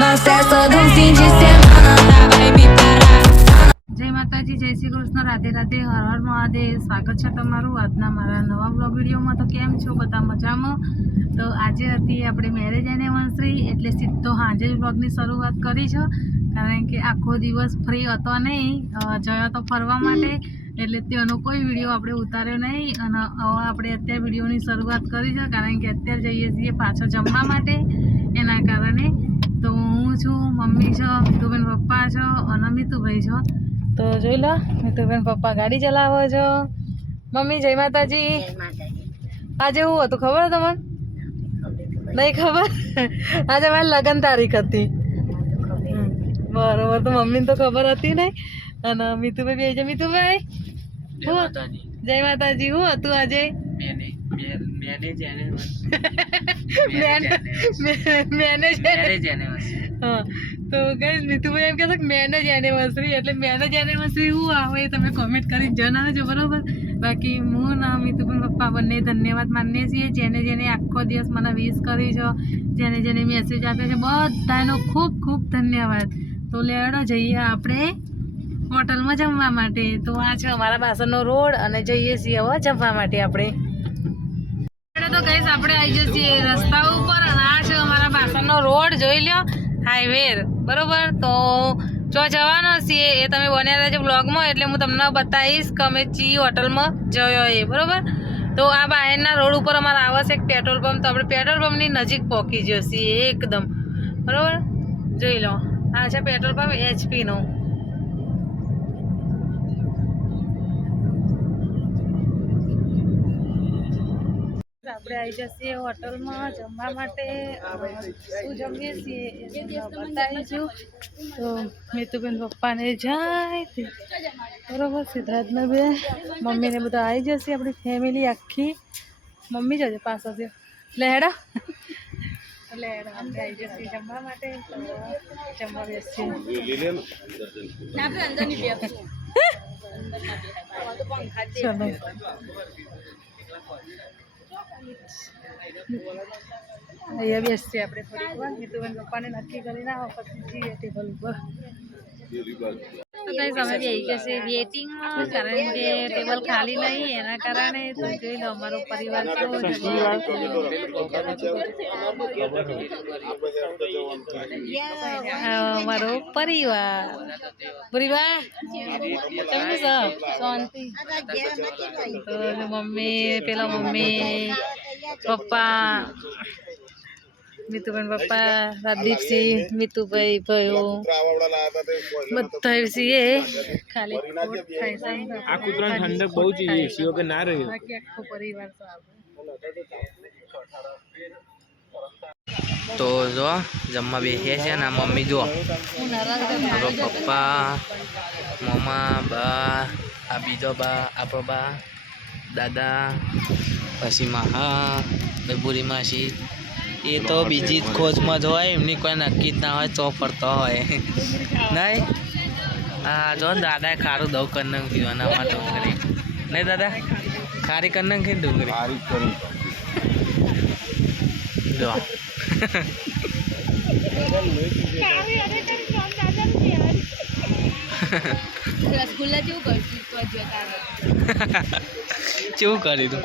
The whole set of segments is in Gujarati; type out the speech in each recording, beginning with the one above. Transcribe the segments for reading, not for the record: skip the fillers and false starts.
Nós é só de fim de semana, vai me parar. જય માતાજી, જય શ્રી કૃષ્ણ, રાધે રાધે, હર હર મહાદેવ. સ્વાગત છે તમારું આજના મારા નવા બ્લોગ વિડીયોમાં. તો કેમ છો બધા? મજામાં? તો આજે હતી આપણે મેરેજ એનિવર્સરી, એટલે સીધો સાંજે જ બ્લોગની શરૂઆત કરી છે. કારણ કે આખો દિવસ ફ્રી હતો નહીં, જયો તો ફરવા માટે, એટલે તેનો કોઈ વિડીયો આપણે ઉતાર્યો નહીં. અને હવે આપણે અત્યારે વિડીયોની શરૂઆત કરી છે, કારણ કે અત્યારે જઈએ છીએ પાછો જમવા માટે. એના કારણે તો હું છું, મમ્મી છો, મિતુબેન પપ્પા છો અને મિતુભાઈ છો. તો જોઈ લો, મિતુબેન પપ્પા ગાડી ચલાવો છો. મમ્મી જય માતાજી. આજે હું હતું ખબર તમને? નહીં ખબર? આજે મારી લગ્ન તારીખ હતી. બરોબર, તો મમ્મીને તો ખબર હતી નહીં. અને મિતુભાઈ બે છે. મિતુભાઈ જય માતાજી. હું હતું આજે? હા, તો ગઈ મિતુભાઈ એમ કહેતા કે મેરેજ એનિવર્સરી, એટલે મેરેજ એનિવર્સરી શું આવે એ તમે કોમેન્ટ કરી જણાવજો, બરાબર? બાકી હું ના મિતુભાઈ પપ્પા બંને ધન્યવાદ માનીએ છીએ, જેને જેને આખો દિવસ મને વિશ કરી છે, જેને જેને મેસેજ આપ્યો છે, બધાનો ખૂબ ખૂબ ધન્યવાદ. તો લેડો જઈએ આપણે હોટલમાં જમવા માટે. તો આ છે અમારા બાસણનો રોડ અને જઈએ છીએ હવે જમવા માટે આપણે. તો ગઈશ આપણે આવી જઈએ છીએ રસ્તા ઉપર, અને આ છે અમારા બાસણનો રોડ. જોઈ લો, હાઈવે, બરોબર? તો જો જવાનો છીએ એ તમે બન્યા રહેજો બ્લોગમાં, એટલે હું તમને બતાવીશ કે અમે ચી હોટલમાં જયો એ, બરોબર? તો આ બહારના રોડ ઉપર અમારે આવે છે એક પેટ્રોલ પંપ, તો આપણે પેટ્રોલ પંપની નજીક પહોંચી જઈએ એકદમ, બરોબર? જોઈ લો, આ છે પેટ્રોલ પંપ HP નો. આપણે આવી જઈએ હોટલમાં જમવા માટે. શું જમીએ છીએ એ બતાવીશું. તો મિતુબેન પપ્પાને જાય બરોબર, સિદ્ધાર્થને બે, મમ્મીને બધા આવી જશે, આપણી ફેમિલી આખી. મમ્મી જશે પાછળથી. લેડા લેડા આપણે આવી જશે જમવા માટે. જમવા બેસીએ. ચલો, અહીંયા બેસીએ આપણે થોડીક વાર. મિતુબેન પપ્પાને નક્કી કરીને આવો, પછી જઈએ ટેબલ ઉપર. તો કઈ સમય આવી જશે વેટિંગમાં, કારણ કે ટેબલ ખાલી નહીં, એના કારણે. તો જોઈ લો અમારો પરિવાર કેવો છે. અમારો પરિવાર પરિવાર કેવું છે? શાંતિ. તો મમ્મી, પેલા મમ્મી, પપ્પા, મિતુબેન પપ્પા, રાજદીપસિંહ, મિતુભાઈ ભાઈઓ બધા છીએ. ખાલી આ કૂતરા ઠંડક બહુ જોઈએ છે કે ના રહ્યો, બાકી આખો પરિવાર તો જો જમવા બેસીએ છે ને. મમ્મી જો, પપ્પા, મમ્મા, બા, આ બીજો બા, આપણો બા, દાદા, પછી માહા, બુરી માસી. એ તો બીજી જ ખોજમાં જ હોય, એમની કોઈ નક્કી જ ના હોય, ચો ફરતો હોય નહીં. હા જો દાદાએ ખારું દઉં કન્નંગ પીવાના માટે ડુંગળી નહીં. દાદા ખારી કન્નંગ ખી ડુંગળી જો. કેવું કર્યું તું?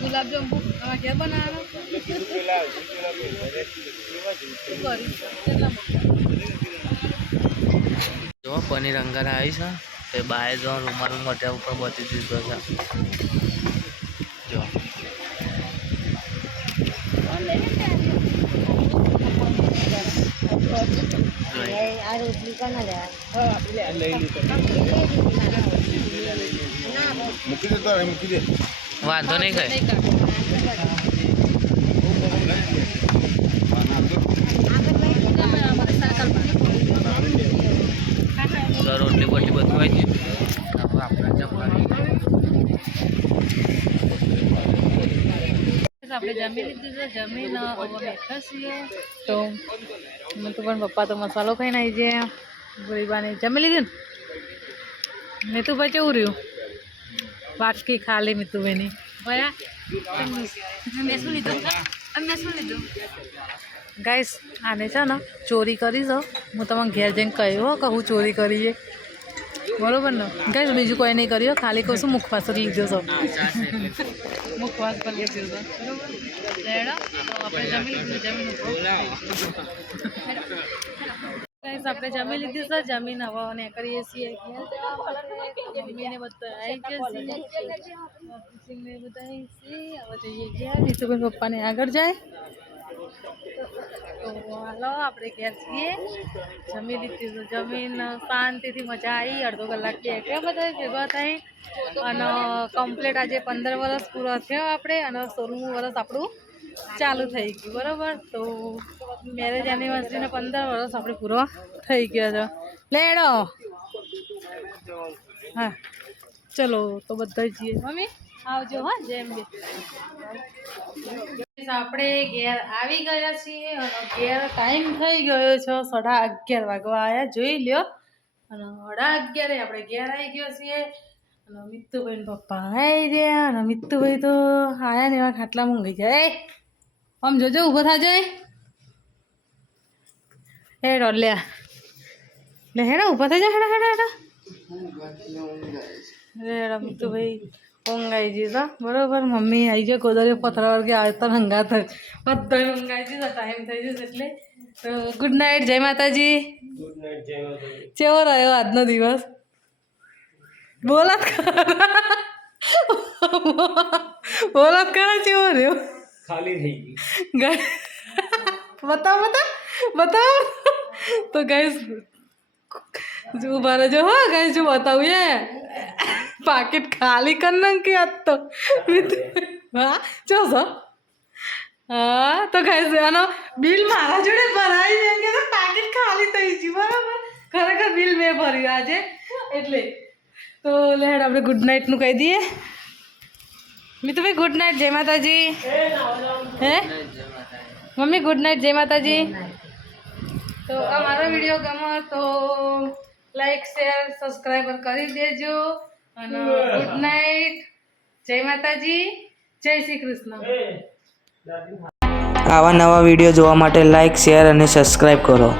ગુલાબજાંબુ ઘેર બનાવ્યો. જો પનીર અંગાર આવી છે, તે બાય જો રૂમાલ મોઢા ઉપર બધી દીધો છે. જો વાંધો નહીં કઈ. રોટલી બોટલી બધું હોય છે. આપણે જમી લીધું છે, જમીને બેઠા છીએ. તો મિતુબેન પપ્પા તો મસાલો ખાઈને આવી જાય. ગરીબાને જમી લીધું ને? મિતુભાઈ કેવું રહ્યું? વાટકી ખાલી મિતુભાઈની. ભયા મેં શું લીધું? મેં શું લીધું? ગાઈસ આને છે ને ચોરી કરી દો હું તમને ઘેર જઈને કહ્યું કે હું ચોરી કરીએ બરોબર ને ગાઈસ બીજું કોઈ નહીં કર્યું ખાલી કહું છું મુખવાસ જ લીધો છો મુખવાસ પર લીધો છો ગાઈસ આપણે જમી લીધું છે જમીન હવે ને કરીએ છીએ મમ્મીને બધા આવી ગયા હવે જઈએ ગયા નીતુબેન પપ્પાને આગળ જાય તો હાલો આપણે ઘેર છીએ જમી લીધું તો જમીન શાંતિથી મજા આવી અડધો કલાક કે બધા ભેગા થઈ અને કમ્પ્લીટ આજે 15 વર્ષ પૂરા થયો આપણે અને 16મું વર્ષ આપણું ચાલુ થઈ ગયું બરાબર તો મેરેજ એનિવર્સરીને 15 વર્ષ આપણે પૂરો થઈ ગયા છે લેડો હા ચલો તો બધા જઈએ મમ્મી આવજો હા જેમ બે આપણે ઘેર આવી ગયા છીએ અને ઘેર ટાઈમ થઈ ગયો છે 11:30 વાગવા આવ્યા જોઈ લ્યો અને 11:30 આપણે ઘેર આવી ગયો છીએ અને મિત્તુભાઈ પપ્પા આવી ગયા અને મિત્તુભાઈ તો આયા ને એવા ખાટલા મૂંઘી જાય આમ જોજો ઊભો થાજે હેડો લે હેડો ઊભો થઈ જાય હેડા હેડા હેડા હેડા મિત્તુભાઈ ઊંઘાઈ જઈશ બરોબર મમ્મી આવી જાય ગોદરીઓ પથરા વર્ગે આવતા હંગાત બધા ઊંઘાઈ જઈશ ટાઈમ થઈ જશે એટલે તો ગુડ નાઇટ જય માતાજી કેવો રહ્યો આજનો દિવસ બોલત બોલત કરે કેવો રહ્યો ખાલી થઈ ગઈ બતાવો બતાવો તો ગાઈસ જો બારે જો હા ગાઈસ જો બતાવું એ પાકીટ ખાલી કર નાખી આજ તો હા જો હા તો ગાઈસ આનો બિલ મારા જોડે ભરાઈ જાય કે પાકીટ ખાલી થઈ ગઈ બરાબર ખરેખર બિલ મેં ભર્યું આજે એટલે તો લેડ આપણે ગુડ નાઇટનું કહી દઈએ મિતુભાઈ ગુડ નાઇટ જય માતાજી હે મમ્મી ગુડ નાઇટ જય માતાજી તો અમારો વિડીયો ગમો તો લાઈક શેર સબસ્ક્રાઈબર કરી દેજો અને ગુડ નાઇટ જય માતાજી જય શ્રી કૃષ્ણ આવા નવા વિડીયો જોવા માટે લાઈક શેર અને સબસ્ક્રાઈબ કરો